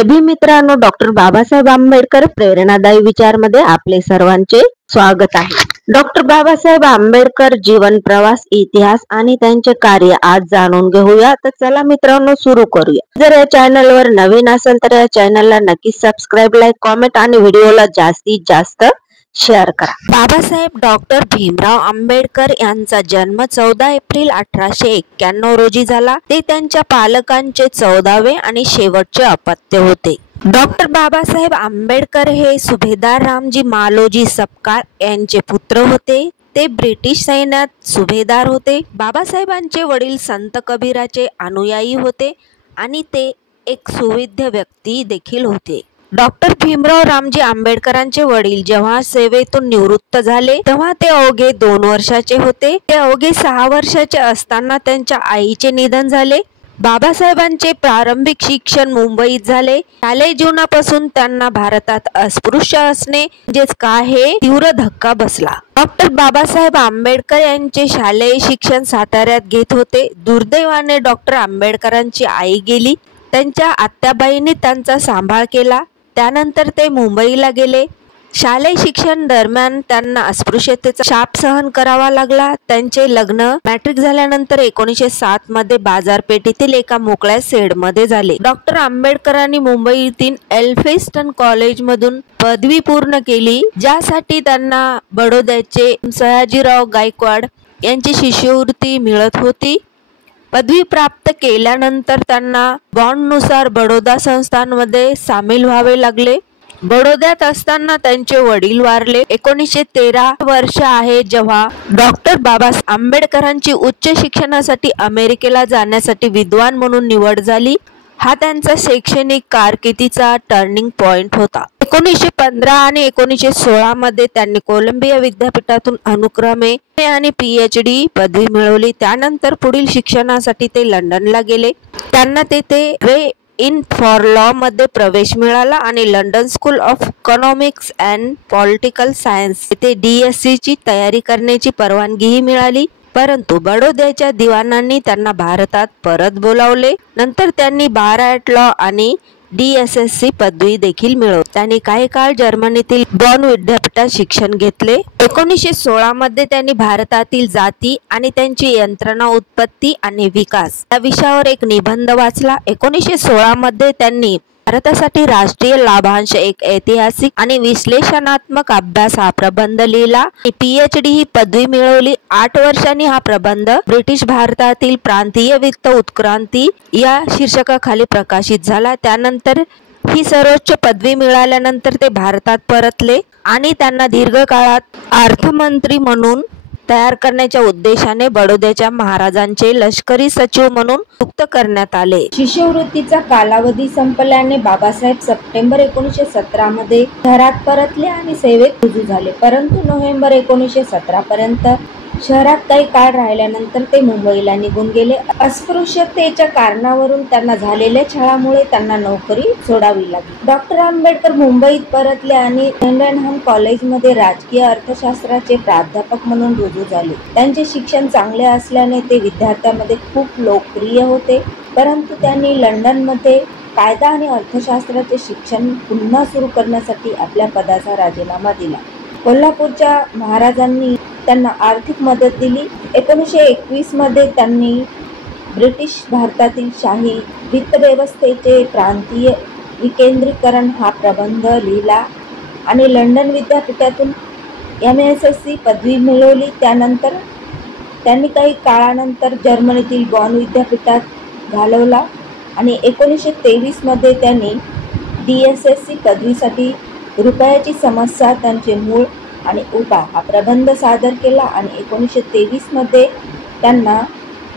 सभी मित्रांनो, डॉक्टर बाबासाहेब आंबेडकर प्रेरणादायी विचारमध्ये आपले सर्वांचे स्वागत आहे। डॉक्टर बाबासाहेब आंबेडकर जीवन प्रवास, इतिहास आणि त्यांचे कार्य आज जाणून घेऊया। तर चला मित्रांनो, सुरू करूया। जर या चॅनलवर नवीन असेल तर या चॅनलला नक्की सबस्क्राइब, लाईक, कॉमेंट आणि व्हिडिओला जास्तीत जास्त शेअर करा। बाबासाहेब डॉक्टर भीमराव आंबेडकर यांचा जन्म 14 एप्रिल 1891 रोजी झाला। ते त्यांच्या पालकांचे 14वे आणि शेवटचे अपत्य होते। डॉक्टर बाबासाहेब आंबेडकर हे सुभेदार रामजी मालोजी सपकाळ यांचे पुत्र होते। ते ब्रिटिश सैन्यात सुभेदार होते। बाबासाहेबांचे वडील संत कबीराचे अनुयायी होते आणि ते एक सुविद्य व्यक्ती देखील होते। डॉक्टर भीमराव रामजी आंबेडकरांचे वडील जेव्हा सेवेतून निवृत्त झाले तेव्हा ते अवघे 2 वर्षाचे होते। ते अवघे 6 वर्षाचे असताना त्यांच्या आईचे निधन झाले। बाबासाहेबांचे प्रारंभिक शिक्षण मुंबईत झाले। शालेय जीवनापासून त्यांना भारतात अस्पृश्य असणे म्हणजेच काय हे तीव्र धक्का बसला। डॉक्टर बाबासाहेब आंबेडकर यांचे शालेय शिक्षण साताऱ्यात घेत होते। दुर्दैवाने डॉक्टर आंबेडकरांची आई गेली। त्यांच्या आत्याबाईंनी त्यांचा सांभाळ केला। त्यानंतर ते मुंबईला गेले। शालेय शिक्षण दरम्यान त्यांना अस्पृश्यतेचा शाप सहन करावा लागला। त्यांचे लग्न मॅट्रिक झाल्यानंतर 1907 मध्ये बाजारपेठेतील एका मोकळ्या शेडमध्ये झाले। डॉक्टर आंबेडकरांनी मुंबईतील एल्फिन्स्टन कॉलेजमधून पदवी पूर्ण केली, ज्यासाठी त्यांना बडोद्याचे सयाजीराव गायकवाड यांची शिष्यवृत्ती मिळत होती। पदवी प्राप्त केल्यानंतर त्यांना बॉन्डनुसार बडोदा संस्थानमध्ये सामील व्हावे लागले। बडोद्यात असताना त्यांचे वडील वारले। 1913 वर्ष आहे जेव्हा डॉक्टर बाबासाहेब आंबेडकरांची उच्च शिक्षणासाठी अमेरिकेला जाण्यासाठी विद्वान म्हणून निवड झाली। हा त्यांचा शैक्षणिक कारकिर्दीचा टर्निंग पॉइंट होता। 1915 आणि 1916 मध्ये त्यांनी कोलंबिया विद्यापीठातून अनुक्रमे आणि PhD पदवी मिळवली। त्यानंतर पुढील शिक्षणासाठी ते लंडनला गेले। त्यांना तेथे रे इन फॉर लॉ मध्ये प्रवेश मिळाला आणि London school of economics and political science येथे DSc ची तयारी करण्याची परवानगीही मिळाली। परंतु बडोद्याच्या दिवाणांनी त्यांना भारतात परत बोलावले। नंतर त्यांनी बाराट लॉ आणि DSSC पदवी देखील मिळवली। त्यांनी काही काळ जर्मनीतील बॉन विद्यापीठात शिक्षण घेतले। 1916 मध्ये त्यांनी भारतातील जाती आणि त्यांची यंत्रणा, उत्पत्ती आणि विकास या विषयावर एक निबंध वाचला। 1916 मध्ये त्यांनी भारतासाठी राष्ट्रीय लाभांश, एक ऐतिहासिक आणि विश्लेषणात्मक अभ्यास हा प्रबंध लिहिला। PhD ही पदवी मिळवली। 8 वर्षांनी हा प्रबंध ब्रिटिश भारतातील प्रांतीय वित्त उत्क्रांती या शीर्षकाखाली प्रकाशित झाला। त्यानंतर ही सर्वोच्च पदवी मिळाल्यानंतर ते भारतात परतले आणि त्यांना दीर्घकाळात अर्थमंत्री म्हणून तयार करण्याच्या उद्देशाने बडोद्याच्या महाराजांचे लष्करी सचिव म्हणून नियुक्त करण्यात आले। शिष्यवृत्तीचा कालावधी संपल्याने बाबासाहेब सप्टेंबर 1917 मध्ये शहरात परतले आणि सेवेत रुजू झाले। परंतु नोव्हेंबर 1917 पर्यंत शहरात काही काळ राहिल्यानंतर ते मुंबईला निघून गेले। अस्पृश्यतेच्या कारणावरून त्यांना झालेल्या छळामुळे त्यांना नोकरी सोडावी लागली। डॉक्टर आंबेडकर मुंबईत परतले आणि लंडनहम कॉलेजमध्ये राजकीय अर्थशास्त्राचे प्राध्यापक म्हणून रुजू झाले। त्यांचे शिक्षण चांगले असल्याने ते विद्यार्थ्यांमध्ये खूप लोकप्रिय होते। परंतु त्यांनी लंडनमध्ये कायदा आणि अर्थशास्त्राचे शिक्षण पुन्हा सुरू करण्यासाठी आपल्या पदाचा राजीनामा दिला। कोल्हापूरच्या महाराजांनी त्यांना आर्थिक मदत दिली। 1921 मध्ये त्यांनी ब्रिटिश भारतातील शाही वित्तव्यवस्थेचे प्रांतीय विकेंद्रीकरण हा प्रबंध लिहिला आणि लंडन विद्यापीठातून MSc पदवी मिळवली। त्यानंतर त्यांनी काही काळानंतर जर्मनीतील बॉन विद्यापीठात घालवला आणि 1923 मध्ये त्यांनी DSSC पदवीसाठी रुपयाची समस्या, त्यांचे मूळ आणि उपाय हा प्रबंध सादर केला आणि 1923 मध्ये त्यांना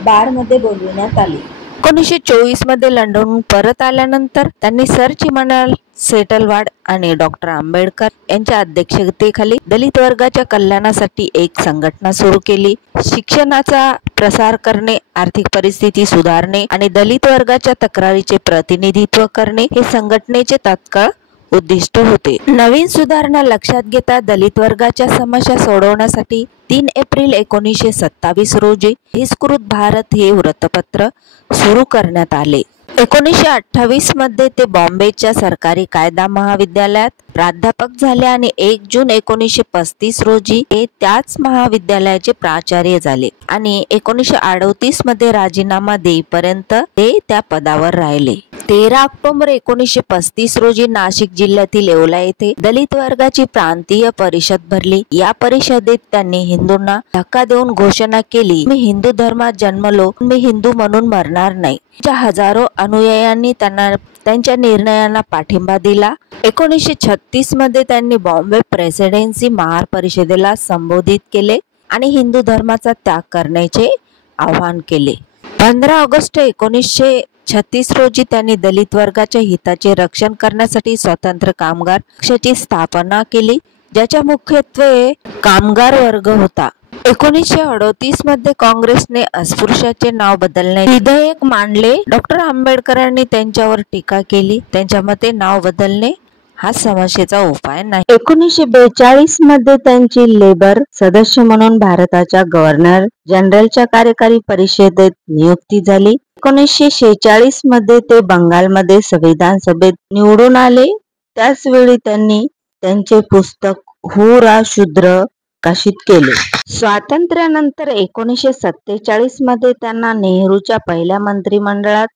बारमध्ये बोलविण्यात आले। 1924 मध्ये लंडनहून परत आल्यानंतर त्यांनी सर चिमणलाल सेटलवाड आणि डॉक्टर आंबेडकर यांच्या अध्यक्षतेखाली दलित वर्गाच्या कल्याणासाठी एक संघटना सुरू केली। शिक्षणाचा प्रसार करणे, आर्थिक परिस्थिती सुधारणे आणि दलित वर्गाच्या तक्रारीचे प्रतिनिधित्व करणे हे संघटनेचे तात्काळ उद्दिष्ट होते। नवीन सुधारणा लक्षात घेता दलित वर्गाच्या समस्या सोडवण्यासाठी 3 एप्रिल 1927 रोजी बहिष्कृत भारत हे वृत्तपत्र सुरू करण्यात आले। 1928 मध्ये ते बॉम्बेच्या सरकारी कायदा महाविद्यालयात प्राध्यापक झाले आणि 1 जून 1935 रोजी ते त्याच महाविद्यालयाचे प्राचार्य झाले आणि 1938 मध्ये राजीनामा देईपर्यंत ते त्या पदावर राहिले. 13 ऑक्टोबर 1935 रोजी नाशिक जिल्ह्यातील येवला येथे दलित वर्गाची प्रांतीय परिषद भरली. या परिषदेत त्यांनी हिंदूंना धक्का देऊन घोषणा केली, मी हिंदू धर्मात जन्मलो, मी हिंदू म्हणून मरणार नाही. हजारो अनुयायांनी त्यांच्या निर्णयांना पाठिंबा दिला. 1936 मध्ये त्यांनी बॉम्बे प्रेसिडेन्सी महापरिषदेला संबोधित केले आणि हिंदू धर्माचा त्याग करण्याचे आवाहन केले. 15 ऑगस्ट 1936 रोजी त्यांनी दलित वर्गाच्या हिताचे रक्षण करण्यासाठी स्वतंत्र कामगार पक्षाची स्थापना केली, ज्याच्या मुख्यत्वे कामगार वर्ग होता. 1938 मध्ये काँग्रेसने अस्पृश्याचे नाव बदलण्याचे विधेयक मांडले. डॉक्टर आंबेडकरांनी त्यांच्यावर टीका केली. त्यांच्या मते नाव बदलणे हा समस्येचा उपाय नाही. 1942 मध्ये त्यांची लेबर सदस्य म्हणून भारताच्या गव्हर्नर जनरलच्या कार्यकारी परिषदेत नियुक्ती झाली. 1946 मध्ये ते बंगालमध्ये संविधान सभेत निवडून आले. त्याच वेळी त्यांनी त्यांचे पुस्तक हू रा शूद्र प्रकाशित केले. स्वातंत्र्यानंतर 1947 मध्ये त्यांना नेहरूच्या पहिल्या मंत्रिमंडळात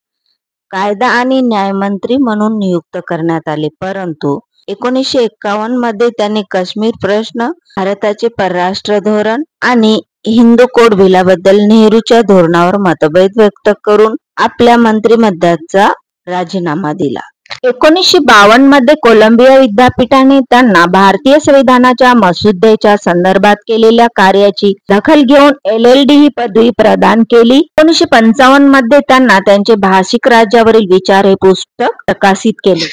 कायदा आणि न्याय मंत्री म्हणून नियुक्त करण्यात आले. परंतु 1951 मध्ये त्यांनी काश्मीर प्रश्न, भारताचे परराष्ट्र धोरण आणि हिंदू कोड बिलाबद्दल नेहरूच्या धोरणावर मतभेद व्यक्त करून आपल्या मंत्रिमंडळाचा राजीनामा दिला. 1952 मध्ये कोलंबिया विद्यापीठाने त्यांना भारतीय संविधानाच्या मसुद्याच्या संदर्भात केलेल्या कार्याची दखल घेऊन LLD ही पदवी प्रदान केली. 1955 मध्ये त्यांना त्यांचे भाषिक राज्यावरील विचार हे पुस्तक प्रकाशित केले.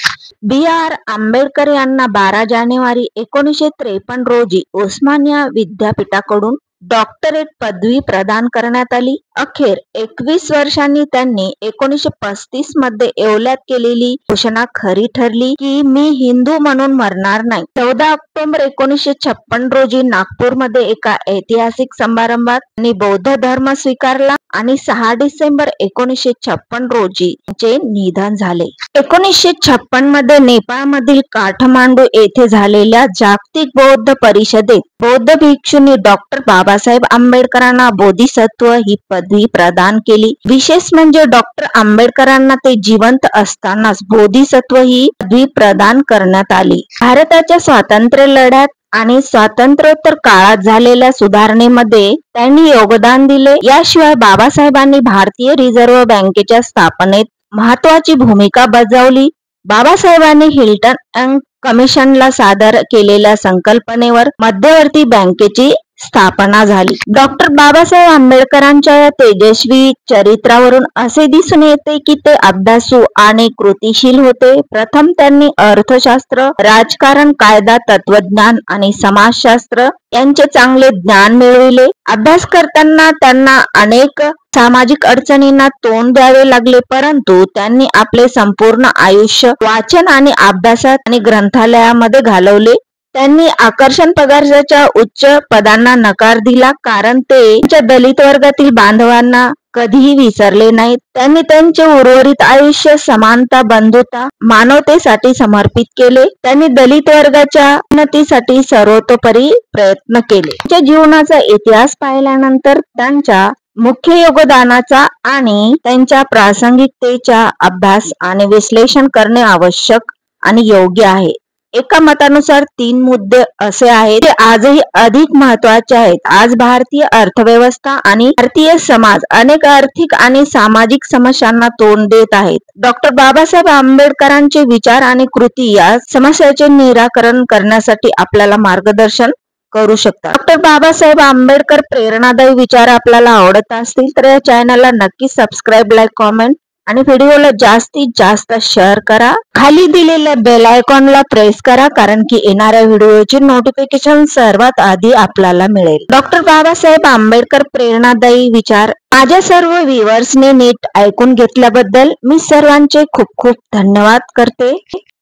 B.R. आंबेडकर यांना 12 जानेवारी 1953 रोजी उस्मानिया विद्यापीठाकडून डॉक्टरेट पदवी प्रदान करण्यात आली. अखेर 21 वर्षांनी त्यांनी 1935 मध्ये येवल्यात केलेली घोषणा खरी ठरली की मी हिंदू म्हणून मरणार नाही. 14 ऑक्टोबर 1956 रोजी नागपूरमध्ये एका ऐतिहासिक समारंभात त्यांनी बौद्ध धर्म स्वीकारला आणि 6 डिसेंबर 1956 रोजी त्यांचे निधन झाले. 1956 मध्ये नेपाळमधील काठमांडू येथे झालेल्या जागतिक बौद्ध परिषदेत बौद्ध भिक्षूंनी डॉक्टर बाबासाहेब आंबेडकरांना बोधिसत्व ही पदवी प्रदान केली. विशेष म्हणजे डॉक्टर आंबेडकरांना ते जिवंत असतानाच बोधिसत्व ही पदवी प्रदान करण्यात आली. भारताच्या स्वातंत्र्य लढ्यात आणि स्वातंत्र्योत्तर काळात झालेल्या सुधारणेमध्ये त्यांनी योगदान दिले. याशिवाय बाबासाहेबांनी भारतीय रिझर्व्ह बँकेच्या स्थापनेत महत्वाची भूमिका बजावली. बाबासाहेबांनी हिल्टन कमिशनला सादर केलेल्या संकल्पनेवर मध्यवर्ती बँकेची स्थापना झाली. डॉक्टर बाबासाहेब आंबेडकरांच्या या तेजस्वी चरित्रावरून असे दिसून येते की ते अभ्यासू आणि कृतिशील होते. प्रथम त्यांनी अर्थशास्त्र, राजकारण, कायदा, तत्वज्ञान आणि समाजशास्त्र यांचे चांगले ज्ञान मिळविले. अभ्यास करताना त्यांना अनेक सामाजिक अडचणींना तोंड द्यावे लागले, परंतु त्यांनी आपले संपूर्ण आयुष्य वाचन आणि अभ्यासात आणि ग्रंथालयामध्ये घालवले. त्यांनी आकर्षण पगाराच्या उच्च पदांना नकार दिला कारण ते त्यांच्या दलित वर्गातील बांधवांना कधीही विसरले नाहीत. त्यांनी त्यांचे उर्वरित आयुष्य समानता, बंधुता, मानवतेसाठी समर्पित केले. त्यांनी दलित वर्गाच्या उन्नतीसाठी सर्वतोपरी प्रयत्न केले. त्यांच्या जीवनाचा इतिहास पाहिल्यानंतर त्यांच्या मुख्य योगदानाचा आणि त्यांच्या प्रासंगिकतेचा अभ्यास आणि विश्लेषण करणे आवश्यक आणि योग्य आहे. एका मतानुसार 3 मुद्दे असे आहेत जे आजही अधिक महत्वाचे आहेत. आज भारतीय अर्थव्यवस्था आणि भारतीय समाज अनेक आर्थिक आणि सामाजिक समस्यांना तोंड देत आहेत. डॉक्टर बाबासाहेब आंबेडकरांचे विचार आणि कृती या समस्याचे निराकरण करण्यासाठी आपल्याला मार्गदर्शन करू शकतात. डॉक्टर बाबासाहेब आंबेडकर प्रेरणादायी विचार आपल्याला आवडत असतील तर या चॅनलला नक्की सबस्क्राईब, लाईक, कॉमेंट आणि व्हिडिओला जास्तीत जास्त शेअर करा. खाली दिलेल्या बेल आयकॉनला प्रेस करा कारण की येणाऱ्या व्हिडिओचे नोटिफिकेशन सर्वात आधी आपल्याला मिळेल. डॉक्टर बाबासाहेब आंबेडकर प्रेरणादायी विचार माझ्या सर्व व्ह्यूअर्सने नीट ऐकून घेतल्याबद्दल मी सर्वांचे खूप खूप धन्यवाद करते.